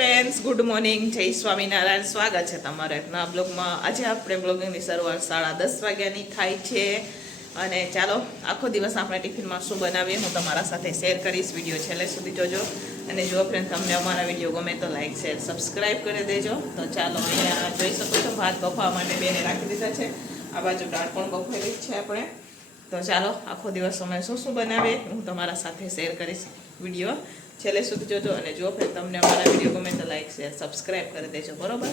Friends, good morning, જય સ્વામિનારાયણ. સ્વાગત છે તમારા એક નવા બ્લોગમાં. આજે આપણે બ્લોગિંગની શરૂઆત 10:30 વાગ્યાની થાય છે. અને ચાલો આખો દિવસ આપણે ટિફિનમાં શું બનાવીએ હું તમારા સાથે શેર કરીશ. વિડીયો છેલ્લે સુધી જોજો. અને જો ફ્રેન્ડ તમને અમારા વિડીયો ગમે તો લાઈક શેર સબસ્ક્રાઈબ કરી દેજો. તો ચાલો અહીંયા જોઈ શકો છો ભાત બફાવા માટે બેને રાખી દીધા છે. આ બાજુ દાળ પણ બફાવી છે આપણે. તો ચાલો આખો દિવસ અમે શું શું બનાવીએ હું તમારા સાથે શેર કરીશ. વિડીયો છેલ્લે સુધી જોજો. અને જો ફ્રેન્ડ તમને અમારા વિડીયો ગમે તો લાઈક શેર સબસ્ક્રાઈબ કરી દેજો, બરોબર.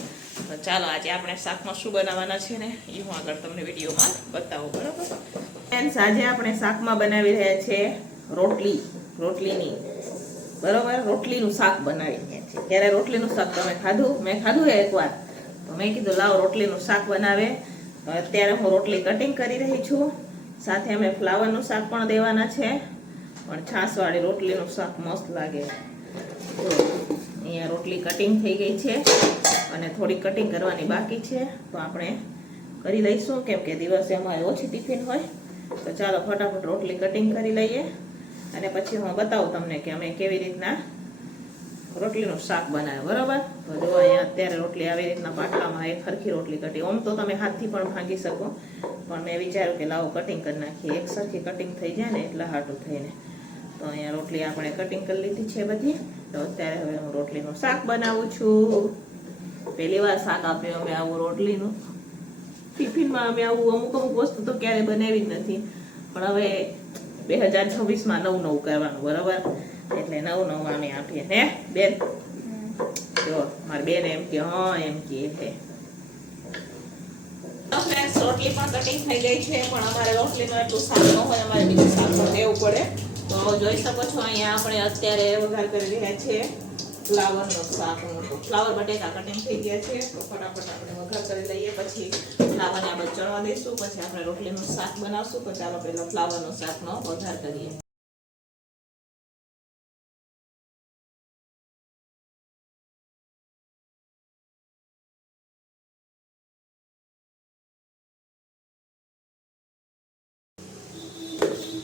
તો ચાલો આજે આપણે શાકમાં શું બનાવવાના છે ને એ હું આગળ તમને વિડીયોમાં બતાવું, બરોબર. ફ્રેન્ડ્સ, આજે આપણે શાકમાં બનાવી રહ્યા છીએ રોટલીની, બરોબર. રોટલીનું શાક બનાવી રહ્યા છીએ. ત્યારે રોટલીનું શાક તમે ખાધું? મેં ખાધું એકવાર, તો મેં કીધું લાવ રોટલીનું શાક બનાવે. તો અત્યારે હું રોટલી કટિંગ કરી રહી છું. સાથે અમે ફ્લાવરનું શાક પણ દેવાના છે. પણ છાશવાળી રોટલીનું શાક મસ્ત લાગે. તો અહીંયા રોટલી કટિંગ થઈ ગઈ છે અને થોડી કટિંગ કરવાની બાકી છે. તો આપણે કરી લઈશું, કેમ કે દિવસે અમારે ઓછી ટિફિન હોય. તો ચાલો ફટાફટ રોટલી કટિંગ કરી લઈએ અને પછી હું બતાવું તમને કે અમે કેવી રીતના રોટલીનું શાક બનાવે, બરોબર. તો જો અહીંયા અત્યારે રોટલી આવી રીતના પાટલામાં એક સરખી રોટલી કટિંગ. આમ તો તમે હાથથી પણ ભાંગી શકો, પણ મેં વિચાર્યું કે લાવો કટિંગ કરી નાખીએ. એક સરખી કટિંગ થઈ જાય ને એટલે હાટું થઈને. તો અહીંયા રોટલી આપણે કટિંગ કરી લીધી છે બધી. તો અત્યારે હવે હું રોટલીનું શાક બનાવું છું. પહેલી વાર શાક આપ્યું અમે આવું રોટલીનું. ટિફિનમાં અમે આવું અમુક વસ્તુ તો ક્યારે બનાવી જ નથી. પણ હવે 2026માં નવું કરવાનું, બરોબર. એટલે નવું અમે આપીએ ને બેન. જો મારી બેન એમ કે હા એમ કે રોટલી પણ કટિંગ થઈ ગઈ છે. પણ અમારે રોટલીનું એટલું શાક ન હોય, અમારે બીજું શાક પણ દેવું પડે. તો જોઈ શકો છો અહીંયા આપણે અત્યારે વઘાર કરી રહ્યા છીએ ફ્લાવરનો શાક. ફ્લાવર બટેકા કટિંગ થઈ ગયા છે. તો ફટાફટ આપણે વઘાર કરી લઈએ, પછી ફ્લાવરને આપણે ચણવા દઈશું, પછી આપણે રોટલીનું શાક બનાવશું. તો ચાલો પહેલા ફ્લાવરનો શાકનો વઘાર કરીએ.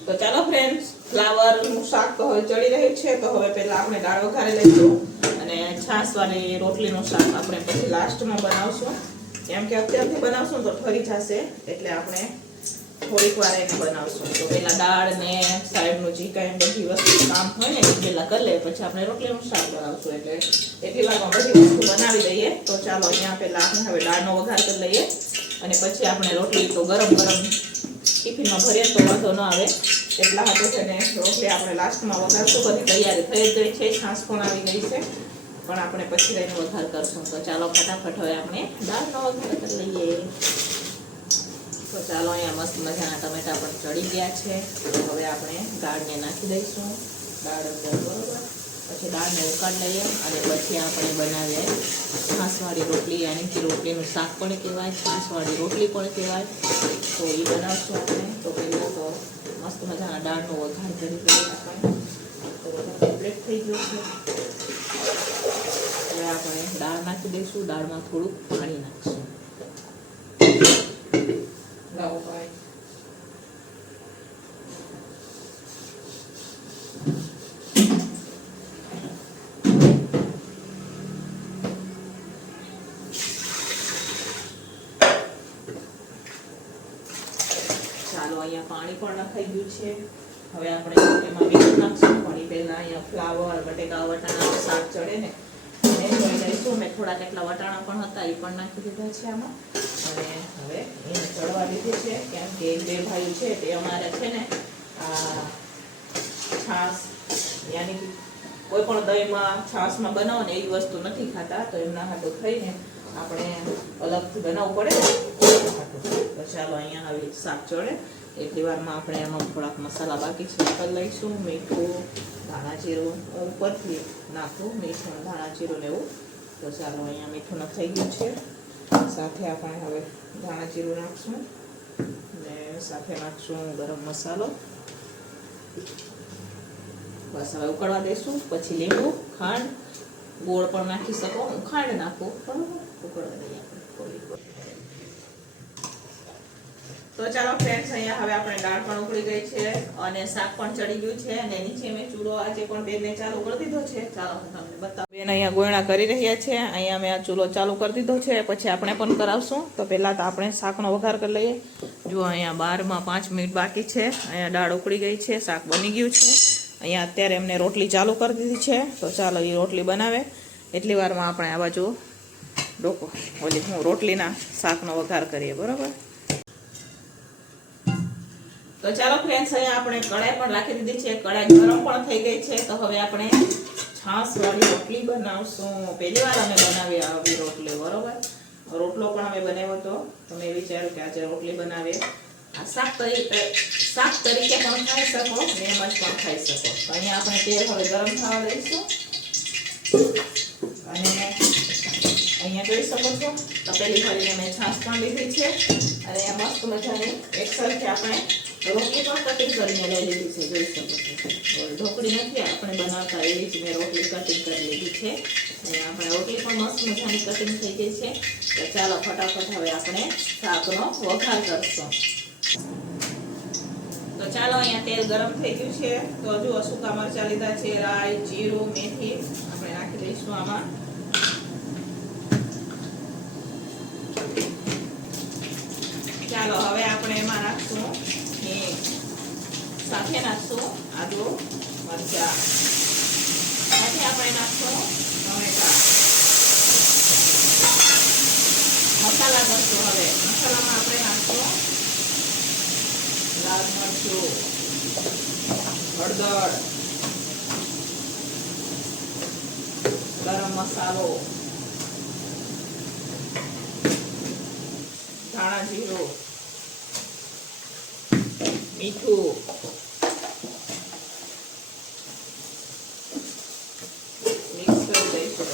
તો ચાલો ફ્રેન્ડ્સ, ફ્લાવરનું શાક તો હવે ચડી રહ્યું છે. તો હવે પહેલા આપણે દાળ વઘારી લઈશું અને છાશવાળી રોટલીનું શાક આપણે પછી લાસ્ટમાં બનાવશું. કેમ કે અત્યારથી બનાવશું તો ઠરી જશે, એટલે આપણે થોડીક વાર એને બનાવશું. તો પહેલા દાળ ને સાઈડનું જે કાંઈ બધી વસ્તુ કામ હોય ને એ પહેલા કરી લે, પછી આપણે રોટલીનું શાક બનાવશું. એટલે એટલી વારમાં બધી વસ્તુ બનાવી દઈએ. તો ચાલો અહીંયા પહેલા આપણે હવે દાળનો વઘાર કરી લઈએ અને પછી આપણે રોટલી તો ગરમ ટિફિનમાં ભરીએ તો વાંધો ન આવે. એટલા હાથો છે ને રોટલી આપણે લાસ્ટમાં વઘારશું. બધી તૈયારી થઈ જ ગઈ છે, છાશ પણ આવી ગઈ છે, પણ આપણે પછી લઈને વઘાર કરશું. તો ચાલો ફટાફટ હવે આપણે દાળનો વઘાર કરી લઈએ. તો ચાલો અહીંયા મસ્ત મજાના ટમેટા પણ ચડી ગયા છે. હવે આપણે દાળને નાખી દઈશું. દાળ અંદર, બરોબર. પછી દાળને ઉકાળી લઈએ અને પછી આપણે બનાવીએ છાશવાળી રોટલી. યાની કે રોટલીનું શાક પણ કહેવાય, છાશવાળી રોટલી પણ કહેવાય. તો એ બનાવશું આપણે. તો પહેલાં તો મસ્ત મજાના દાળનો વઘાર કરી દઈએ આપણે. તો બધા કમ્પ્લીટ થઈ ગયું છે. હવે આપણે દાળ નાખી દઈશું. દાળમાં થોડુંક પાણી નાખીશું. લાવો ભાઈ. ચાલો અહીંયા પાણી પણ નખાઈ ગયું છે. હવે આપણે એમાં મીઠું નાખશું. પાણી પહેલા અહીંયા ફ્લાવર બટેકા વટાણા શાક ચડે ને એને જોઈ લઈશું. મેં થોડા કેટલા વટાણા પણ હતા એ પણ નાખી દીધા છે આમાં. અને હવે એને ચડવા દીધી છે, કેમ કે બે ભાઈ છે તે અમારે છે ને આ છાશ યાની કે કોઈ પણ દહીંમાં છાશમાં બનાવો ને એવી વસ્તુ નથી ખાતા. તો એમના હાથો થઈને આપણે અલગથી બનાવવું પડે. તો ચાલો અહીંયા હવે શાક ચડે એટલી વારમાં આપણે એમાં થોડાક મસાલા બાકી છે કરી લઈશું. મીઠું, ધાણા જીરું ઉપરથી નાખું, મીઠું ધાણા જીરું ને એવું. તો ચાલો અહીંયા મીઠું નખાઈ ગયું છે. સાથે આપણે હવે ધાણા જીરું નાખશું ને સાથે નાખશું ગરમ મસાલો. બસ હવે ઉકળવા દઈશું. પછી લીંબુ, ખાંડ, ગોળ પણ નાખી શકો. હું ખાંડ નાખું, બરાબર. ઉકળવા દઈએ આપણે થોડી. તો ચાલો ફ્રેન્ડ્સ, અહીંયા હવે આપણે દાળ પણ ઉકળી ગઈ છે અને શાક પણ ચડી ગયું છે અને નીચે મેં ચૂલો આજે પણ બેનને ચાલુ કરી દીધો છે. ચાલો હું તમને બતાવું. બેન અહીંયા ગોયણા કરી રહ્યા છે. અહીંયા મેં આ ચૂલો ચાલુ કરી દીધો છે, પછી આપણે પણ કરાવશું. તો પહેલાં તો આપણે શાકનો વઘાર કરી લઈએ. જો અહીંયા 12માં 5 મિનિટ બાકી છે. અહીંયા દાળ ઉકળી ગઈ છે, શાક બની ગયું છે. અહીંયા અત્યારે એમને રોટલી ચાલુ કરી દીધી છે. તો ચાલો એ રોટલી બનાવે એટલી વારમાં આપણે આ બાજુ રોટલીના શાકનો વઘાર કરીએ. બરાબર. તો ચાલો ફ્રેન્ડ્સ, અહીંયા આપણે કડાઈ પણ રાખી દીધી છે. કડાઈ ગરમ પણ થઈ ગઈ છે. તો હવે આપણે છાશવાળી રોટલી બનાવશું. પહેલી વાર અમે બનાવી આવી રોટલી. બરોબર. રોટલો પણ અમે બનાવ્યો હતો. તો મેં વિચાર્યું કે આજે રોટલી બનાવીએ. આ શાક તરીકે પણ ખાઈ શકો ને એમ જ પણ ખાઈ શકો. તો અહીંયા આપણે તેલ હવે ગરમ થવા દઈશું અને અહીંયા જોઈ શકો છો તપેલી ભરીને મેં છાશ પણ લીધી છે અને અહીંયા મસ્ત મજાની એક સરખી આપણે રોટલી પણ કટિંગ કરીને લઈ લીધી છે. જોઈ શકો છો ઢોકળી નથી આપણે બનાવતા એવી જ મેં રોટલી કટિંગ કરી લીધી છે. અહીંયા આપણે રોટલી પણ મસ્ત મજાની કટિંગ થઈ ગઈ છે. તો ચાલો ફટાફટ હવે આપણે શાકનો વઘાર કરશું. તો ચાલો અહીંયા તેલ ગરમ થઈ ગયું છે. તો જુઓ સૂકા મરચાં લીધા છે, રાઈ, જીરું, મેથી આપણે નાખી દઈશું આમાં. ચાલો હવે આપણે એમાં નાખશું હિંગ, સાથે નાખશું આદુ મરચાં, સાથે આપણે નાખશું ટમેટા, મસાલા કરશું. હવે મસાલામાં આપણે નાખશું લાલ મરચું, હળદર, ગરમ મસાલો, ધાણા જીરું, મીઠું, મિક્સ કરી દઈશું.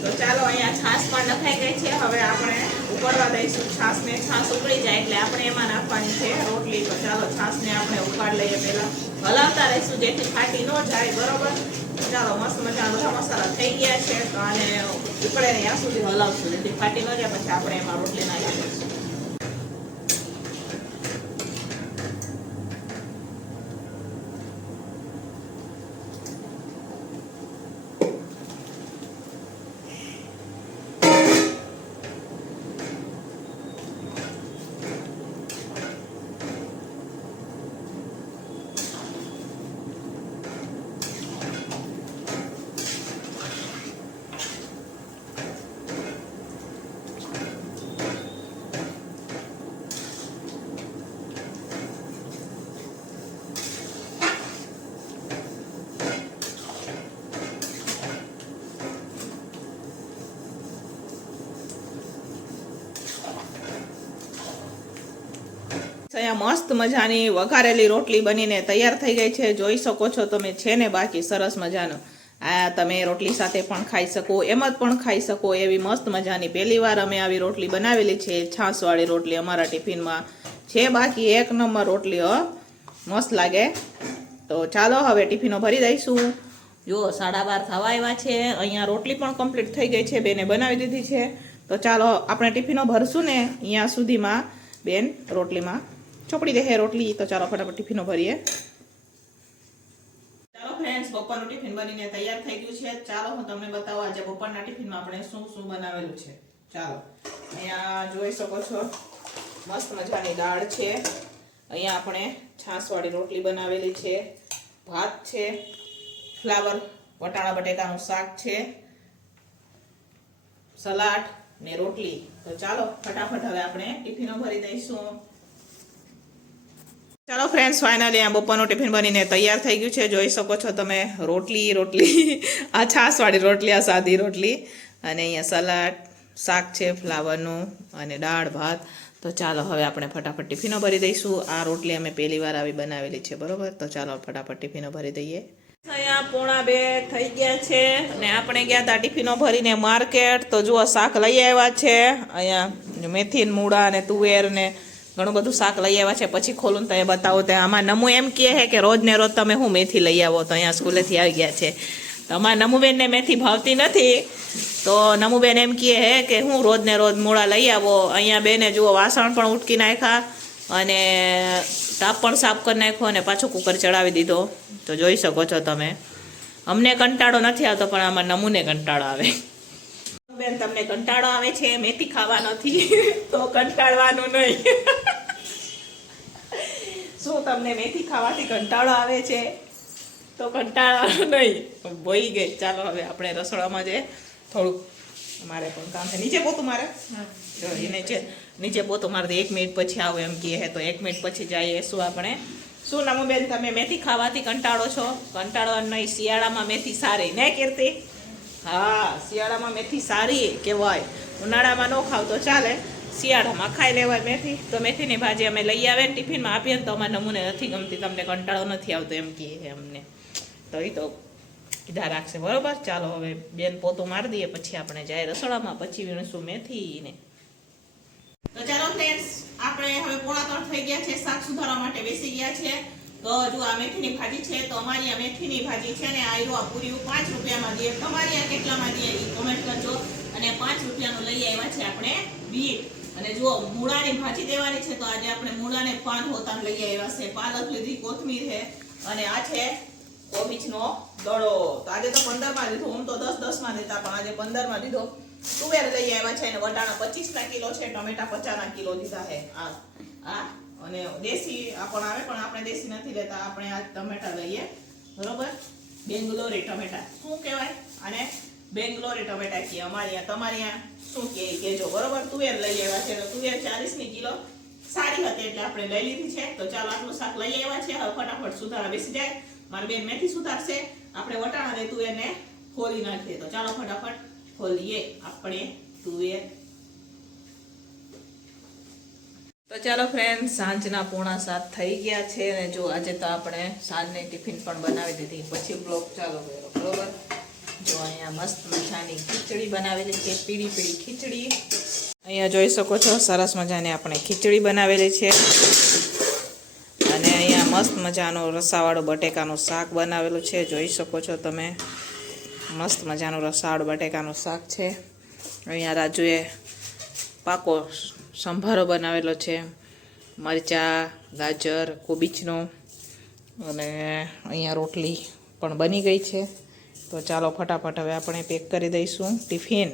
તો ચાલો અહીંયા છાશ પણ નખાઈ ગઈ છે. હવે આપણે ઉકળવા દઈશું છાશને. છાશ ઉકળી જાય એટલે આપણે એમાં નાખવાની છે રોટલી. તો ચાલો છાશને આપણે ઉકાળ લઈએ. પહેલા હલાવતા રહીશું જેથી ફાટી ન જાય. બરોબર. ચાલો મસ્ત મજાના બધા મસાલા થઈ ગયા છે. તો આને ઉકળે ને ત્યાં સુધી હલાવશું જેથી ફાટી ન જાય. પછી આપણે એમાં રોટલી નાખી દઈશું. અહીંયા મસ્ત મજાની વઘારેલી રોટલી બનીને તૈયાર થઈ ગઈ છે. જોઈ શકો છો તમે. છે ને બાકી સરસ મજાનો. આ તમે રોટલી સાથે પણ ખાઈ શકો, એમ જ પણ ખાઈ શકો એવી મસ્ત મજાની પહેલી વાર અમે આવી રોટલી બનાવેલી છે. છાશવાળી રોટલી અમારા ટિફિનમાં છે. બાકી એક નંબર રોટલી મસ્ત લાગે. તો ચાલો હવે ટિફિનો ભરી દઈશું. જુઓ 12:30 થવા આવ્યા છે. અહીંયા રોટલી પણ કમ્પ્લીટ થઈ ગઈ છે. બેને બનાવી દીધી છે. તો ચાલો આપણે ટિફિનો ભરશું ને અહીંયા સુધીમાં બેન રોટલીમાં ચોપડી દે રોટલી. તો ચાલો ફટાફટ ટિફિનો ભરીએ. ચાલો ફ્રેન્ડ્સ, બપોરનું ટિફિન બનીને તૈયાર થઈ ગયું છે. ચાલો હું તમને બતાવું આજે બપોરના ટિફિનમાં આપણે શું શું બનાવેલું છે. ચાલો અહીંયા જોઈ શકો છો મસ્ત મજાની દાળ છે. અહીંયા આપણે છાશવાળી રોટલી બનાવેલી છે, ભાત છે, ફ્લાવર વટાણા બટેકાનું શાક છે, સલાડ ને રોટલી. તો ચાલો ફટાફટ હવે આપણે ટિફિનો ભરી દઈશું. ચાલો ફ્રેન્ડ્સ, ફાઇનલી આ બપોરનું ટિફિન બનીને તૈયાર થઈ ગયું છે. જોઈ શકો છો તમે. રોટલી આ છાશવાળી રોટલી, આ સાદી રોટલી અને અહીંયા સલાડ, શાક છે ફ્લાવરનું અને દાળ ભાત. તો ચાલો હવે આપણે ફટાફટ ટિફિનો ભરી દઈશું. આ રોટલી અમે પહેલી વાર આવી બનાવેલી છે. બરોબર. તો ચાલો ફટાફટ ટિફિનો ભરી દઈએ. અહીંયા 1:30 થઈ ગયા છે અને આપણે ગયા હતા ટિફિનો ભરીને માર્કેટ. તો જુઓ શાક લઈ આવ્યા છે. અહીંયા મેથી મૂળા અને તુવેર ને ઘણું બધું શાક લઈ આવ્યા છે. પછી ખોલું તો એ બતાવો. તો આમાં નમું એમ કહે છે કે રોજ ને રોજ તમે હું મેથી લઈ આવો. તો અહીંયા સ્કૂલેથી આવી ગયા છે. તમારા નમુબેનને મેથી ભાવતી નથી, તો નમુબેન એમ કહે હે કે હું રોજ ને રોજ મૂળા લઈ આવો. અહીંયા બેને જુઓ વાસણ પણ ઉટકી નાખ્યા અને તાપ પણ સાફ કરી નાખ્યો અને પાછો કુકર ચડાવી દીધો. તો જોઈ શકો છો તમે. અમને કંટાળો નથી આવતો પણ આમાં નમુને કંટાળો આવે. બેન તમને કંટાળો આવે છે મેથી ખાવા નથી તો કંટાળવાનું નહીં. શું તમને મેથી ખાવાથી કંટાળો આવે છે તો કંટાળવાનું નહીં. બોઈ ગઈ. ચાલો હવે આપણે રસોડામાં જે થોડુંક મારે પણ કામ છે. નીચે પોતું મારે નીચે પોતું મારે 1 મિનિટ પછી આવું એમ કહે તો 1 મિનિટ પછી જઈએ. શું આપણે શું નમુબેન તમે મેથી ખાવાથી કંટાળો છો? કંટાળવાનું નહીં. શિયાળામાં મેથી સારી ને કીર્તિ? હા, શિયાળામાં મેથી સારી કહેવાય. ઉનાળામાં ન ખાવ તો ચાલે, શિયાળામાં ખાઈ લેવાય મેથી. તો મેથીની ભાજી અમે લઈ આવે ને ટિફિનમાં આપીએ ને તો અમારા નમૂને નથી ગમતી, તમને કંટાળો નથી આવતો એમ કહે અમને. તો એ તો કીધા રાખશે. બરોબર, ચાલો હવે બેન પોતું મારી દઈએ પછી આપણે જાય રસોડામાં, પછી વીણશું મેથી ને. તો ચાલો ફ્રેન્ડ્સ, આપણે હવે 2:45 થઈ ગયા છે. શાક સુધારવા માટે બેસી ગયા છે. તો જો આ મેથીની ભાજી છે. તો અમારી આ મેથીની ભાજી છે ને આ પૂરી 5 રૂપિયામાં દે. તમારી આ કેટલામાં દે એ કોમેન્ટ કરજો. અને 5 રૂપિયાનું લઈ આવ્યા છે આપણે બીટ. અને જુઓ મૂળાની ભાજી દેવાની છે તો આજે આપણે મૂળાને પાન હોતા લઈ આવ્યા છે. પાલક લીધી, કોથમીર છે અને આ છે કોબીજનો દડો. તો આજે તો 15માં લીધો. હું તો 10-10માં દેતા પણ આજે 15માં લીધો. તુવેર લઈ આવ્યા છે અને વટાણા 25 કિલો છે. ટમેટા 50 કિલો લીધા છે. આ અને દેશી પણ આવે પણ આપણે દેશી નથી લેતા. આપણે આ ટમેટા લઈએ. બરોબર, બેંગ્લોરી ટમેટા શું કહેવાય અને બેંગ્લોરી ટમેટા કે અમારી તમારી આ શું કેજો. બરોબર, તુવેર લઈ આવ્યા છે. તો તુવેર 40 કિલો સારી હતી એટલે આપણે લઈ લીધી છે. તો ચાલો આટલું શાક લઈ આવ્યા છે. હવે ફટાફટ સુધારા બેસી જાય. મારી બેન મેથી સુધારશે, આપણે વટાણા ને તુવેરને ખોલી નાખીએ. તો ચાલો ફટાફટ ખોલીએ આપણે તુવેર. તો ચાલો ફ્રેન્ડ, સાંજના 6:45 થઈ ગયા છે અને જો આજે તો આપણે સાંજની ટિફિન પણ બનાવી દીધી. પછી બ્લોગ ચાલુ કર્યો. બરોબર, જો અહીંયા મસ્ત મજાની ખીચડી બનાવેલી છે. પીળી પીળી ખીચડી અહીંયા જોઈ શકો છો. સરસ મજાની આપણે ખીચડી બનાવેલી છે. અને અહીંયા મસ્ત મજાનું રસાવાળું બટેકાનું શાક બનાવેલું છે. જોઈ શકો છો તમે. મસ્ત મજાનું રસાવાળું બટેકાનું શાક છે. અહીંયા રાજુએ પાકો સંભારો બનાવેલો છે. મરચાં, ગાજર, કોબીજનો અને અહીંયા રોટલી પણ બની ગઈ છે. તો ચાલો ફટાફટ હવે આપણે પેક કરી દઈશું ટિફિન.